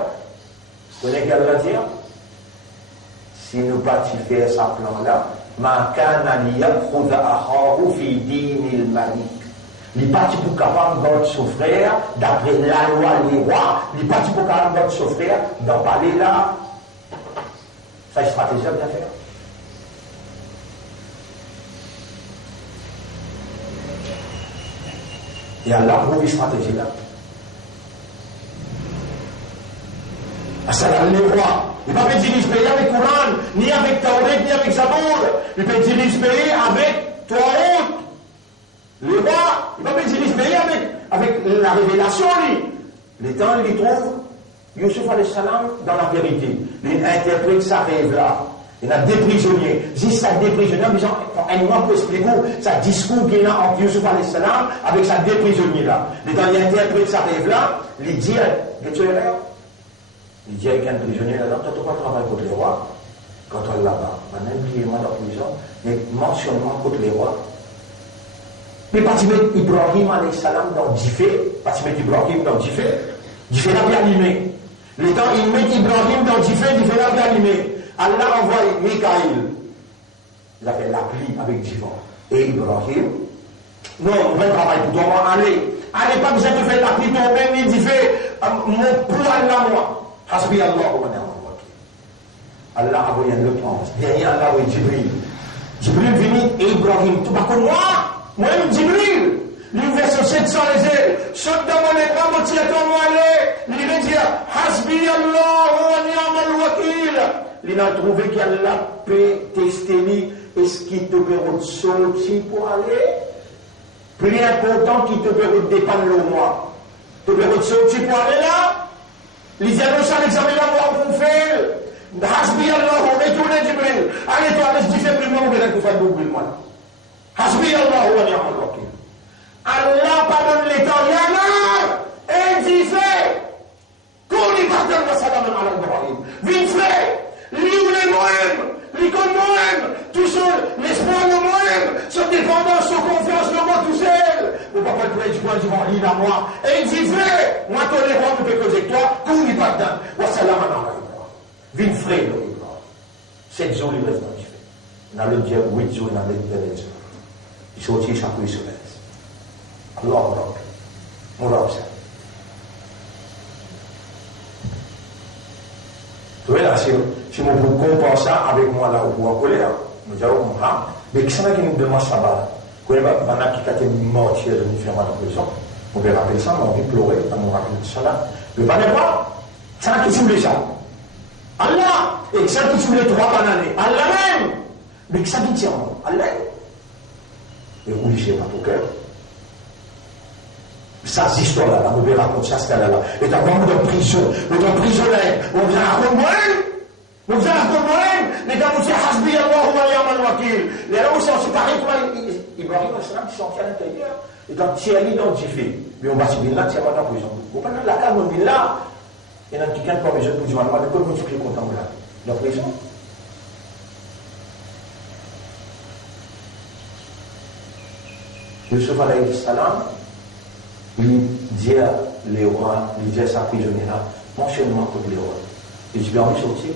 vous connaissez qu'elle va dire? Si nous pas faire ce plan-là, ma kana liyakhudha akhahu fi dinil malik. Il pas pour capable de son frère d'après la loi des rois, il pas pour capable de son frère d'en parler là. Ça c'est stratégie bien faire. Et Allah prouve une stratégie là. C'est les rois. Il ne peut pas diriger ce pays avec Coran, ni avec Tauret, ni avec Zabour. Il peut diriger ce pays avec Toarout. Les rois, il ne peut pas diriger ce pays avec la révélation. Les temps, il trouve Youssouf alayhi salam dans la vérité. Il interprète sa rêve là. Il a des prisonniers. Juste ça des prisonniers, en disant, un moment pour expliquer ça discours qu'il a entre Youssouf alayhi salam avec sa des prisonniers là. Les temps, il interprète sa rêve là. Il dit, tu es là. Il dit avec un prisonnier là-dedans, tu ne travailles contre les rois, quand on est là-bas. Même qui est moi dans la prison, mais mentionnement contre les rois. Mais Patimet Ibrahim alayhi salam dans Difé, Patimet Ibrahim dans Difé l'a bien animé. Les temps, il met Ibrahim dans Difé l'a bien animé. Allah envoie Mikaïl. Il a fait la pluie avec Divan. Et Ibrahim, non, on va travailler pour toi, allez, pas besoin de faire la pluie, ton même, il dit, mon poil là, moi. Hasbi Allah wa ni'mal wakil. Allah a envoyé un autre ange. Derrière Allah, oui, Jibril. Jibril vini et Ibrahim, tout par contre moi-même Jibril, l'universe 700 les ailes, saute dans mon écran, mon tir ton moelle, il va dire, Hasbi Allah wa ni'mal wakil. Il a trouvé qu'Allah peut tester est-ce qu'il te permet de sortir pour aller, plus important qu'il te permet de dépendre le mois. Te permet de sortir pour aller là, les annonces à l'examen là, moi, pour faire, Hasbi Allah, on est tourné Jibril. Allez, toi, laisse du fait, on verra qu'on fait beaucoup de mal. Hasbi Allah wa ni'mal wakil. Allah pardonne les temps, il y en a, et disait, qu'on y pardonne wa salam ala Ibrahim. Vite fait, lui ou les moyens, lui comme moyens, tout seul, l'espoir de moyens, son dépendance, son confiance, le moi tout seul. Mon papa le du point du vent, il a moi, et il disait, moi, tolérant, nous peut causer toi, qu'on y pardonne wa salam ala Ibrahim. Vite fait, Ibrahim. 7 jours, il reste dans le fait. Dans le diable, 8 jours, dans les jours. Il sortit chaque jour sur l'aise. Allah, mon Rab, ça. Tu vois là, si on peut compenser avec moi là, au pouvoir colère, nous disons, mais qui c'est qui nous demande ça va? Quand il y a qui a été mort, il y a une firme dans la prison, on peut rappeler ça, on peut pleurer, on va rappeler ça là. Le pas n'est pas, c'est un qui voulait ça. Allah, et ça qui voulait 3 bananes, Allah même, mais qui ça qui tient, Allah. Et vous lisez pas ton cœur. Ça, cette histoire-là, on peut raconter ça, là. Et dans beaucoup de prison, dans prisonnier, on vient à on vient à les gars, on dit Hasbi Allah wa ni'mal wakil. Les là où c'est pareil, Ibrahim al-Salam qui sortit à l'intérieur, et dans Thierry identifié. Mais on va se dire là, c'est pas en prison. Vous prenez la carte, on dit là, et dans quelqu'un pour les autres pour dire, de quoi vous dites content là? Dans la prison. Yusuf alayhi salam, il dit à les rois, il dit à sa prisonnière, mon chemin pour les rois. Et je vais en sortir,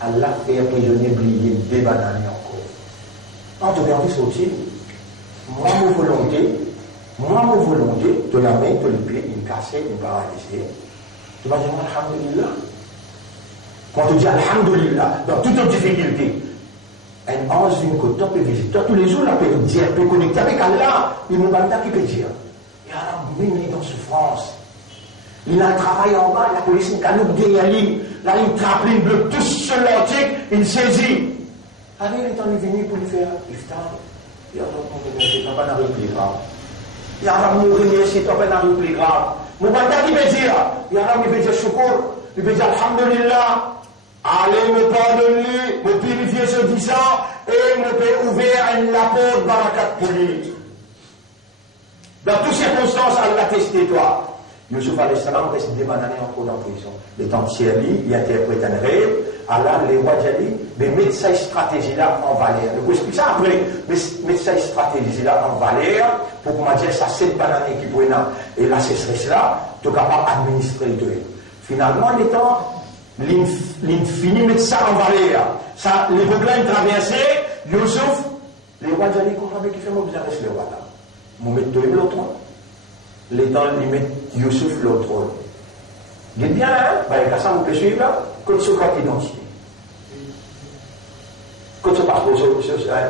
Allah fait un prisonnier briller des bananes encore. Quand tu viens en sortir, moi, mon volonté, de la main, de les pieds, une cassée, une paralysée, tu vas dire Alhamdulillah. Quand tu dis Alhamdulillah, dans toute difficulté, un ange vient que toi peux visiter. Tous les jours, là, peut dire, peut connecter avec Allah, il m'a pas qui peut dire. Il y a un mini dans souffrance. Il a un travail en bas, la police, il a un oublié, là, il trappe, il bloque tout sur l'article, il saisit. Allez, il est venu pour lui faire iftar. Il y a un pas d'arrêt plus grave. Il y a un mourir, c'est un pas d'arrêt plus grave. Mon papa qui veut dire, il y a un qui veut dire shukr, il veut dire alhamdulillah. Allez me pardonner, me purifier ce disant, et me peut ouvrir la porte barakat pour lui. Dans toutes circonstances, Allah a testé toi. Yusuf alayhi salam reste des bananes encore en prison. Les temps de Syrie, il interprète un rêve. Allah, les rois dit, mais mettez cette stratégie-là en valeur. Je vous explique ça après. Mettez cette stratégie-là en valeur pour qu'on m'a dit ça, 7 bananes qui pourraient là, et la sécheresse-là, tu es capable d'administrer le deux. Finalement, les temps, l'infini met ça en valeur. Ça, les problèmes traversés, Yusuf, les rois dit, qu'on qui fait mon bien reste le roi là. Mon mettre deux l'autre. Les temps, ils mettent Yusuf l'autre. Dites bien, hein, bah, il y a ça, vous pouvez suivre là, quand ce carte d'identité. Quand ce passeport,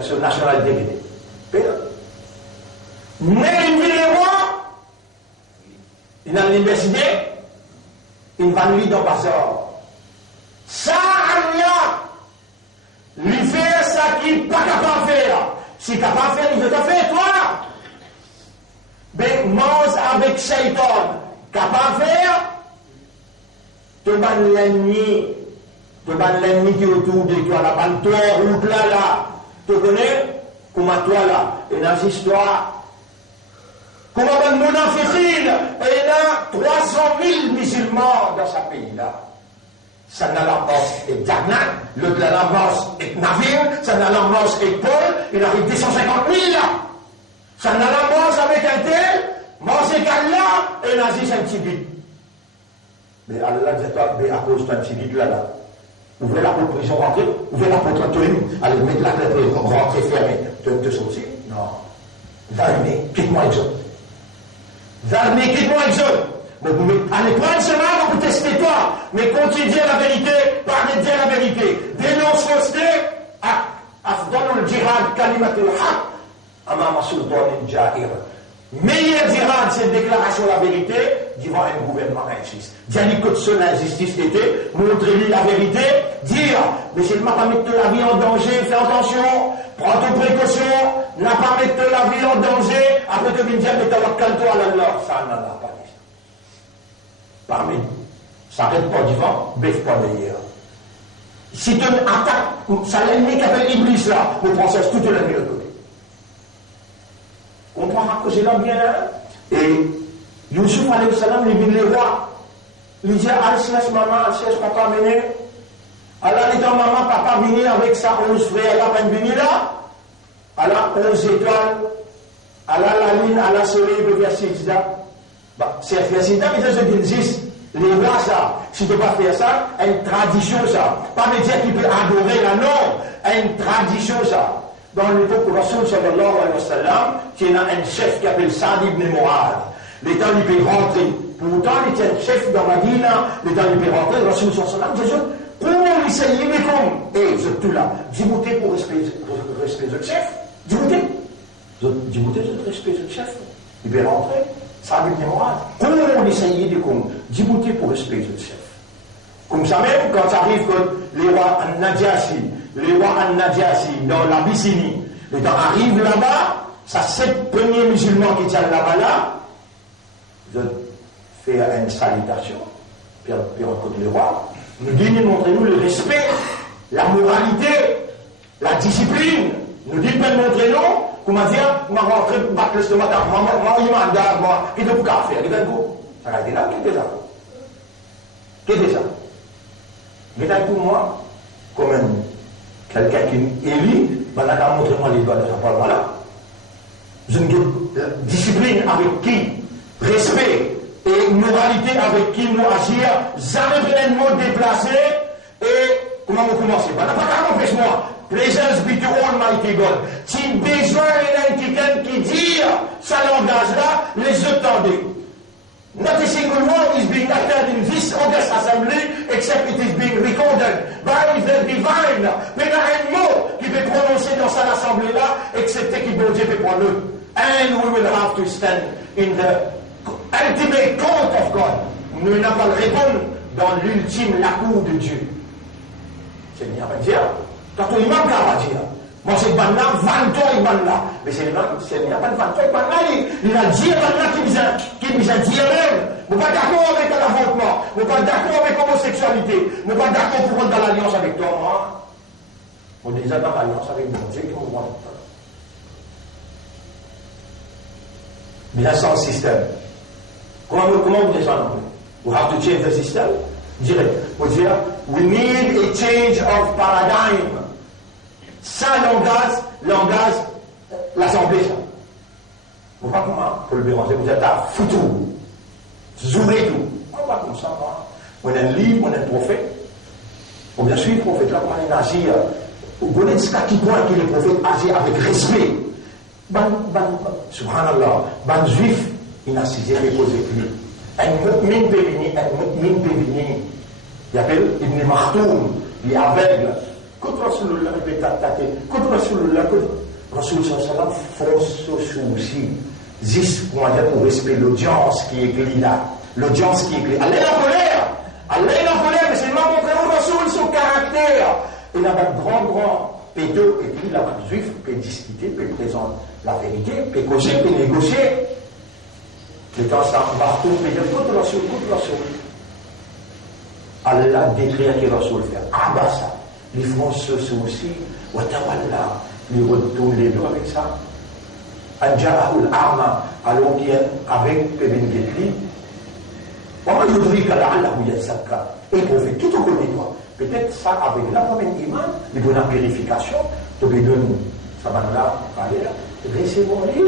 ce nationalité guinéen. Mais il dit les rois, il est à l'université, il va lui dans le bazar. Ça, Allah, lui fait ça qu'il n'est pas capable de faire. Si capable de faire, il veut te faire, toi. Mais mange avec Shaitan. Capable de faire, te ban l'ennemi qui est autour de toi, la ban toi, route là. Tu connais? Comme à toi là. Et dans l'histoire, comme à mon afikhil, et il y a 300 000 musulmans dans ce pays-là. Ça n'a la bosse et Jagnan, l'autre la bosse et Navir, ça n'a la bosse et Paul, il arrive 250 000 là. Ça n'a la bosse avec un tel, manger qu'Allah, et Nazi c'est un petit bit. Mais Allah dit pas, mais à cause d'un petit bit là. Ouvrez la porte prison, rentrez, ouvrez la porte rentrer, allez mettre la clé rentrer fermée. Tu veux te sortir? Non. Zarmé, quitte-moi exode. Zarmé, quitte-moi exode. Allez prendre cela pour tester toi, mais continue à dire la vérité, parlez de dire la vérité. Dénonce fausseté, afdal le djihad. jihad kalimatul haq amama sultanin jahir. Meilleur jihad, c'est déclaration de la vérité devant un gouvernement injuste. Dire que seule l'injustice était, montrer-lui la vérité, dire, mais c'est ne pas mettre la vie en danger, fais attention, prends tes précautions, n'a pas mettre la vie en danger, après que tu me dis, mais calme-toi à l'Allah. Ça n'en a pas dit. Parmi, ça n'arrête pas devant, bêche pas d'ailleurs. Si tu attaques, ça l'ennemi qui appelle Iblis là, vous pensez toute la nuit de côté. On comprend que c'est là bien là. Et Youssouf alayhi salam, il vient les rois. Il dit Al-Sias maman, Al-Sias papa venez. Allah dit maman, papa venez avec sa 11 frères, Allah va venir là. Allah 11 étoiles. Allah la ligne, Allah soleil, le verset là. C'est verset là, mais je dis 10. Les rois, ça, si tu ne peux pas faire ça, une tradition, ça. Pas me dire qu'il peut adorer là, non. Une tradition, ça. Dans l'époque où Rasoul sallallahu alayhi wa sallam, il y a un chef qui s'appelle Saad ibn Mu'adh. L'État lui peut rentrer. Pourtant, il était un chef dans Madina, l'État lui peut rentrer. Rasoul sallallahu alayhi wa sallam, dit, comment l'essayer, mais comme? Et vous êtes tout là. Dis-moi pour respect de chef. Dis-moi. Dis-moi de respect de chef. Il peut rentrer. Saad ibn Mu'adh. Comment l'essayer de comme? Dis-moi pour respect de chef. Comme ça même, quand ça arrive que les rois An-Najasi, dans l'Abyssinie, les gens arrivent là-bas, ça 7 premiers musulmans qui tiennent là-bas là, de faire une salutation, puis on rencontre les rois, nous disent, montrez-nous le respect, la moralité, la discipline, nous disent, montrez-nous, comment dire, m'a rentré, battre le stomac, moi, il m'a dit, moi, qu'est-ce que vous pouvez faire, qu'est-ce que vous ça a été là, qu'est-ce que ça qu'est-ce que ça mais pour moi, comme quelqu'un qui est élu, ben là, montrez-moi les doigts de ce parlement-là. Une discipline avec qui, respect et moralité avec qui nous agir, jamais pleinement déplacé, et comment vous commencez? Ben là, pas qu'à moi. Presence be to Almighty God. Si besoin d'un quelqu'un qui dit ce langage-là, les entendez. Not a single word is being uttered in this august assembly except it is being recorded by the divine. Mais il y a un mot qui peut prononcer dans cette assemblée-là, excepté qu'il peut dire pour nous. And we will have to stand in the ultimate court of God. Nous n'avons pas le répondre dans l'ultime la cour de Dieu. C'est bien à dire. Quand on imam va dire. Moi, c'est ban là, 20 ans, il ban là. Mais c'est l'imam, c'est il n'y a pas de 20 ans, il ban là. Il a dit ban là qui nous a dit même. Nous ne sommes pas d'accord avec l'avortement. Nous ne sommes pas d'accord avec l'homosexualité. Nous ne sommes pas d'accord pour rentrer dans l'alliance avec toi. Moi. On est déjà dans l'alliance avec mon Dieu qui nous voit. Mais là, sans système. Comment vous descendez? We have to change the system. Direct. Vous dire, we need a change of paradigm. Ça, langage, l'assemblée, ça. Vous voyez comment, pour le déranger, vous êtes à foutou. Zourez tout. On va comme ça, moi. On est un livre, on est un prophète. On bien sûr, le prophète, là, comment il agit. Vous connaissez ce qui point que le prophète agit avec respect. Subhanallah, ban juif, il n'a si jamais posé plus. Un mu'min peut venir. Il appelle Ibn Maktoum, il est aveugle. Quand Rasulullah est attaqué, quand Rasulullah, Rasul sallam force souci, juste pour respecter l'audience qui est clé là, l'audience qui est clé. Allah est en colère, mais c'est le moment où Rasul son caractère. Il a un grand pédeux, et puis là, le juif peut discuter, peut présenter la vérité, peut causer, peut négocier. Mais quand ça partout, peut dire, contre Rasul. Allah déclare que Rasul fait. Ah bah ça. Les Français aussi, Watawalla, ils retournent les deux avec ça. Anjarahul Arma, alors qu'il est avec Pébin Getli. Comment je dirais qu'Allah a Zakka? Et pour faire tout au côté de toi. Peut-être ça, avec la première iman, il y a une purification, tu peux donner, ça va là, recevoir-les.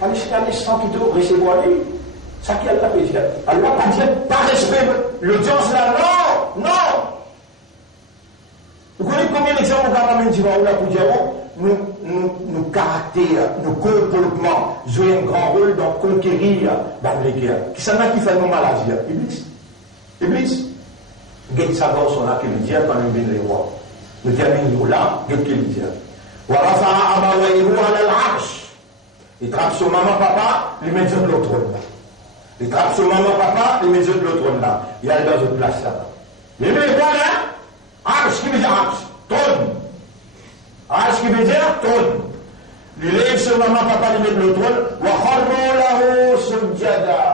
Pas les sans qui te recevoir-les. Ça qui Allah peut dire. Allah pas dire, pas respect, l'audience là, non. Vous connaissez combien d'exemples on a même dit pour dire nos caractères, nos comportements jouent un grand rôle dans conquérir les guerres. Qui s'en a qui fait nos maladies? Iblis. Get savoir son là qui le dit quand nous venons les rois. Nous terminons là, get qui le dit. ورفع أبويه على العرش. Il trappe son maman, papa, il met sur l'autre trône là. Il trappe son maman, papa, il met sur l'autre trône là. Il y a dans une place là. Il met quoi là? Arche, qui veut dire arche? Trône. Arche qui veut dire trône. Il lève son maman, papa, il met sur l'autre trône. وَخَرُّوا لَهُ سُجَّدًا.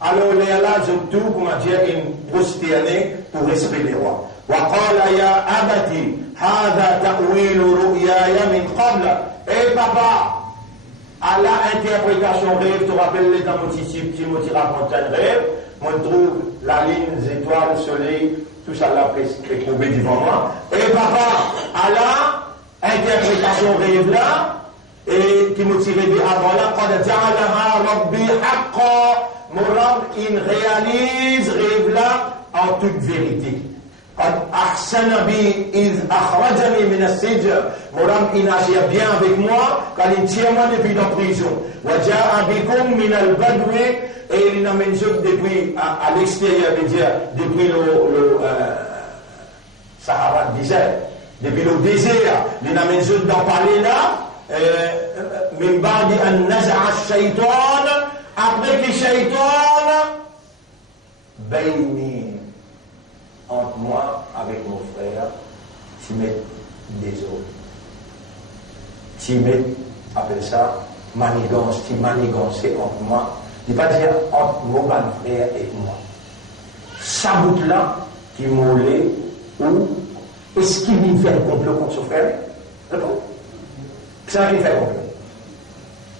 Alors les là, je tout, comment dire, une prosternée pour respecter les rois. وَقَالَ يَا أَبَتِ هَذَا تَأْوِيلُ رُؤْيَايَ مِنْ قَبْلَ. Eh papa, à l'interprétation rêve, tu rappelles les dans mon Timothy raconte un rêve, moi je trouve la ligne, les étoiles, le soleil, tout ça là est trouvé devant moi. Et papa, à l'interprétation rêve là, et Timothy rêve avant là, quand il dit mon Rab, il réalise rêve là en toute vérité. قد أحسن بي إذ أخرجني من السجن. Mon âme, il agit bien avec moi quand il tient moi depuis la prison. وجاء بكم من البدو, et il m'amène depuis à l'extérieur, depuis le Sahara désert, depuis le désert, il m'amène d'en parler là. من بعد أن نزع الشيطان, après que الشيطان بيني entre moi avec mon frère, tu mets des eaux. Tu mets, appelle ça, manigance, tu manigances entre moi. Il va dire entre mon frère et moi. Ça bout là, qui moulait, ou est-ce qu'il vient faire un complot contre son frère? Réponds. Qui c'est qui fait un complot?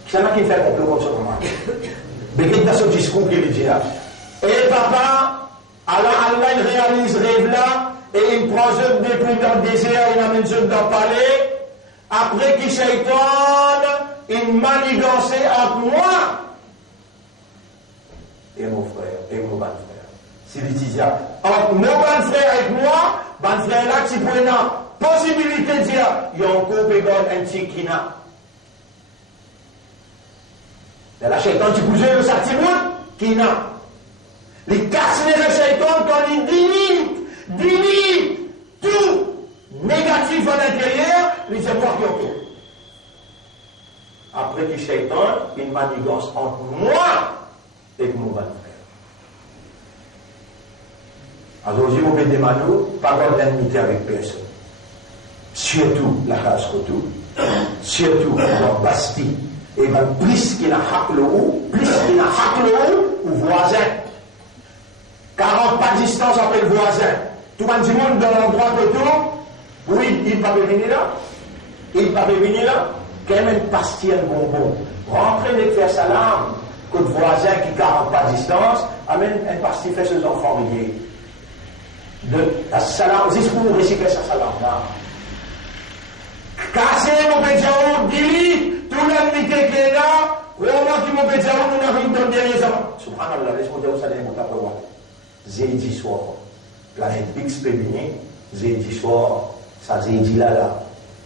Qui c'est qui fait un complot contre son frère? Mais qu'il dans son discours qu'il dit là. Et papa, Allah il réalise rêve là, et il prend eux depuis dans le désert, il amène eux dans le palais. Après qu'il Shaitan, il manigançait entre moi et mon frère, et mon bon frère. C'est l'utilisation. Entre mon bon frère et moi, bon frère là, tu prends une possibilité de dire, il y a un couple et un petit qui n'a. La Shaitan, tu poussais le sartimoun, qui n'a. Les casser le Shaitan quand il diminue tout négatif à l'intérieur, les efforts qui ont. Après que Shaitan, il manigance entre moi et mon bon frère. Alors, je vous des manos, pas d'indemnité avec personne. Surtout la case retour, surtout la Bastille. Et bien, plus qu'il a hack le haut, ou voisin. 40 pas de distance après le voisin. Tout le monde dans l'endroit autour, oui, il ne peut pas venir là. Il ne peut pas venir là. Quand même, pastille un bonbon. Rentrez et faire salam. Que le voisin qui 40 pas de distance, amène un pastille, fait ses enfants liés. De la salam, juste pour réciter sa salam là. Cassez mon pédiaou, dis-lui, tout l'amitié qui est là, vraiment qui mon pédiaou, nous n'avons pas de dernier avant. Subhanallah, laisse-moi dire où ça n'est pas pour moi. Zédi soir, planète X féminine, Zédi soir, ça Zédi là.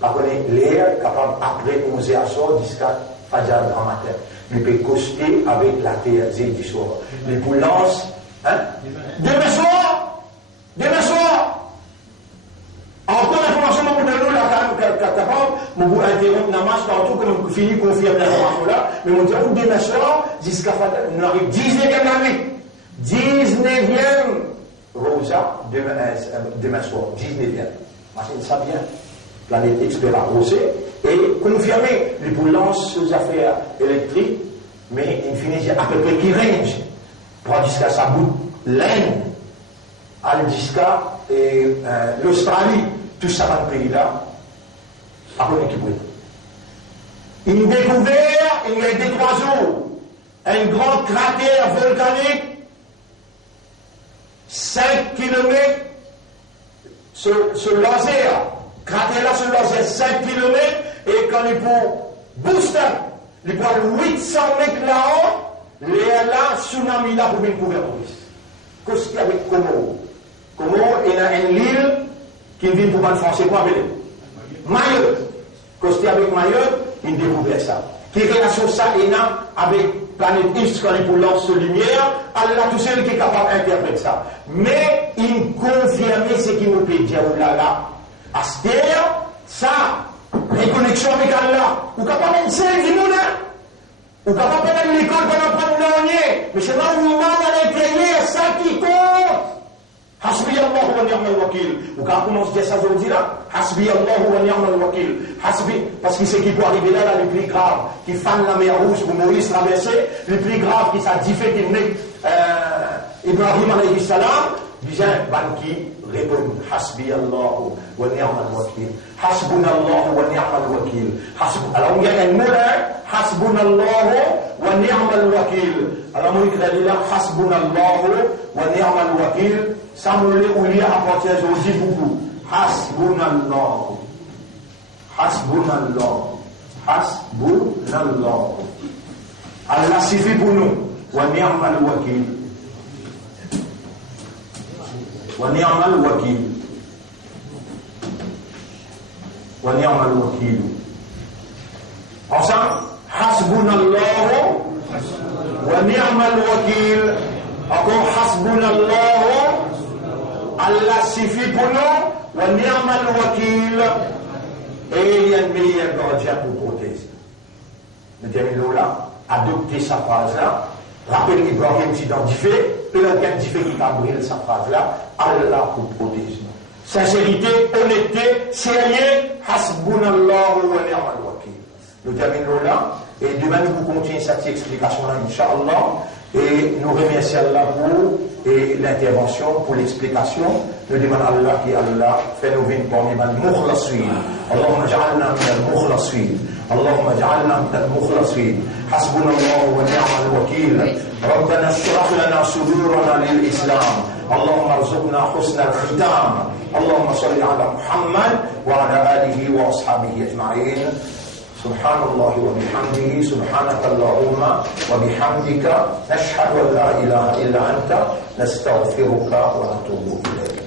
Par contre, l'air capable après 11 heures soir jusqu'à Fajr grand matin. Il peut coster avec la terre Zédi soir. Les poules lancent, hein? Demain soir! Encore l'information pour nous, la capable, mon bout interrompt la marche partout, comme on finit confirmer l'information là, mais mon Dieu, demain soir, jusqu'à Fajr, on arrive 19e la nuit. 19e Rosa, demain soir, 19e. Machine ça bien. Planète expert arrosé et confirmer les poules lancent sous affaires électriques, mais il finit à peu près qui range. Prend jusqu'à sa bout, l'Inde, aller jusqu'à l'Australie, tout ça dans le pays là, après qui brûle. Une découverte, il y a des 3 jours, un grand cratère volcanique. 5 km se laser, cratère là se laser 5 km, et quand il faut booster, il prend 800 mètres là-haut, il y a là, tsunami là pour une couverture. Qu'est-ce qu'il y a avec Como? Como, il y a une île qui vient pour le français, quoi avec Mayotte. Qu'est-ce qu'il y a avec Mayotte? Il découvre ça. Qui relation ça, il y a avec planète X quand il pour lance de lumière, Allah tout seul qui est capable d'interpréter ça. Mais il confirme ce qui nous peut dire là. À ce terre, ça, Les connexions avec Allah. Ou capable de servir du monde. Ou capable de l'école pour apprendre l'année. Mais c'est là où on va l'intérieur, ça qui compte. Hasbi Allah wa ni'mal wakil. Ou quand on commence à dire ça aujourd'hui là, Hasbi Allah wa ni'mal wakil. Hasbi, parce qu'il sait qu'il peut arriver là, le plus grave, qui fan la mer rouge pour Moïse traverser, le plus grave qui s'est diffé qu'il n'est Ibrahim alayhi salam, disait, qui répond, Hasbi Allah wa ni'mal wakil. Hasbunallah wa ni'mal wakil. Alors on gagne un mot là, Hasbunallah wa ni'mal wakil. Alors on dit là, Hasbunallah wa ni'mal wakil. Ça me l'a oublié à partir d'aujourd'hui beaucoup. Hasbunallah. Hasbunallah. Hasbunallah. Allah suffit pour nous. Wa ni'mal wakil. Wa ni'mal wakil. Wa ni'mal wakil. Ensemble, hasbunallah wa ni'mal wakil. Encore hasbunallah. Allah suffit pour nous, wa ni'mal wakil, et il y a une meilleure gardien pour protéger. Le terminal là, adopter sa phrase là, rappelle Ibrahim s'identifier, et le gars qui a brûlé sa phrase là, Allah pour protéger. Sincérité, honnêteté, sérieux, hasbunallah wa ni'mal wakil. Le terminal là, et demain nous continuons cette explication là, Inch'Allah. Et nous remercions Allah pour l'intervention, pour l'explication. Nous demandons à Allah qui Allah fait nous venir parmi les mukhlaswin. Allahumma ja'alna min al-mukhlaswin. Allahumma ja'alna min al-mukhlaswin. Hasbunallah wa ni'mal wakil. ربنا اشرح لنا صدورنا للإسلام. اللهم ارزقنا حسن الختام. اللهم صل على محمد وعلى آله وأصحابه أجمعين. سبحان الله وبحمده سبحانك اللهم وبحمدك نشهد أن لا إله إلا أنت نستغفرك ونتوب إليك.